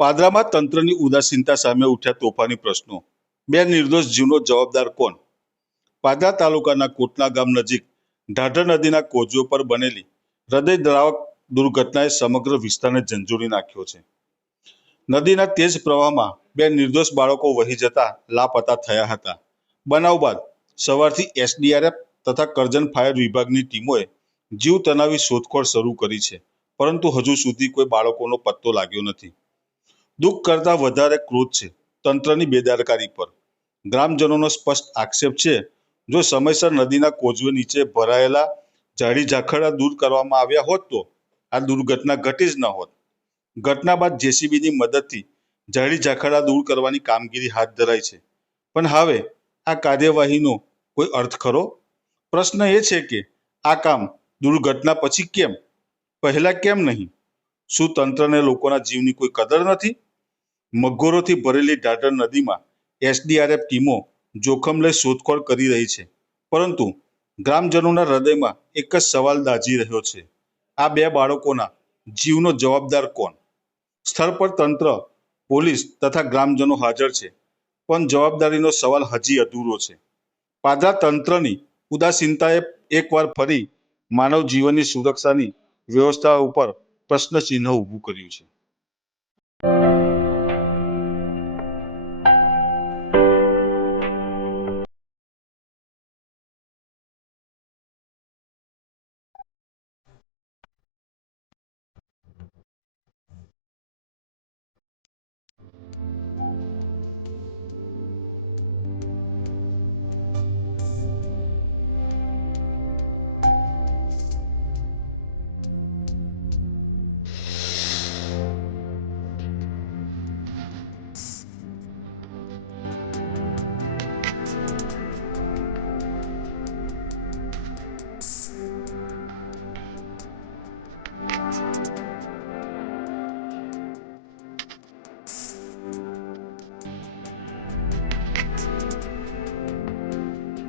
પાદરામાં તંત્રની ઉદાસીનતા સામે ઉઠ્યા તોફાની પ્રશ્નો। બે નિર્દોષ જીવનો જવાબદાર કોણ? પાદરા તાલુકાના કોટના ગામ નજીક ઢાઢર નદીના કોઝવે પર બનેલી હૃદયદ્રાવક દુર્ઘટનાએ સમગ્ર વિસ્તારને ઝંઝોળી નાખ્યો છે। નદીના તેજ પ્રવાહમાં બે નિર્દોષ બાળકો વહી જતા લાપતા થયા હતા। બનાવ બાદ સવારથી એસડીઆરએફ તથા કરજણ ફાયર વિભાગની ટીમોએ જીવ તનાવી શોધખોળ શરૂ કરી છે, પરંતુ હજુ સુધી કોઈ બાળકોનો પત્તો લાગ્યો નથી। દુઃખ કરતા વધારે ક્રોધ છે તંત્રની બેદરકારી પર। ગ્રામજનોનો સ્પષ્ટ આક્ષેપ છે, જો સમયસર નદીના કોઝવે નીચે ભરાયેલા ઝાડી ઝાખરા દૂર કરવામાં આવ્યા હોત તો આ દુર્ઘટના ઘટી જ ન હોત। ઘટના બાદ જેસીબીની મદદથી ઝાડી ઝાખરા દૂર કરવાની કામગીરી હાથ ધરાઈ છે, પણ હવે આ કાર્યવાહીનો કોઈ અર્થ ખરો? પ્રશ્ન એ છે કે આ કામ દુર્ઘટના પછી કેમ, પહેલા કેમ નહીં? શું તંત્રને લોકોના જીવની કોઈ કદર નથી? મગોરોથી ભરેલી ઢાઢર નદીમાં એસડીઆરએફ ટીમો જોખમ લઈ શોધખોળ કરી રહી છે, પરંતુ ગ્રામજનોના હૃદયમાં એક જ સવાલ દાઝી રહ્યો છે, આ બે બાળકોના જીવનો જવાબદાર કોણ? સ્થળ પર તંત્ર, પોલીસ તથા ગ્રામજનો હાજર છે, પણ જવાબદારીનો સવાલ હજી અધૂરો છે। પાદરા તંત્રની ઉદાસીનતાએ એકવાર ફરી માનવ જીવનની સુરક્ષાની વ્યવસ્થા ઉપર પ્રશ્નચિહ્ન ઊભું કર્યું છે।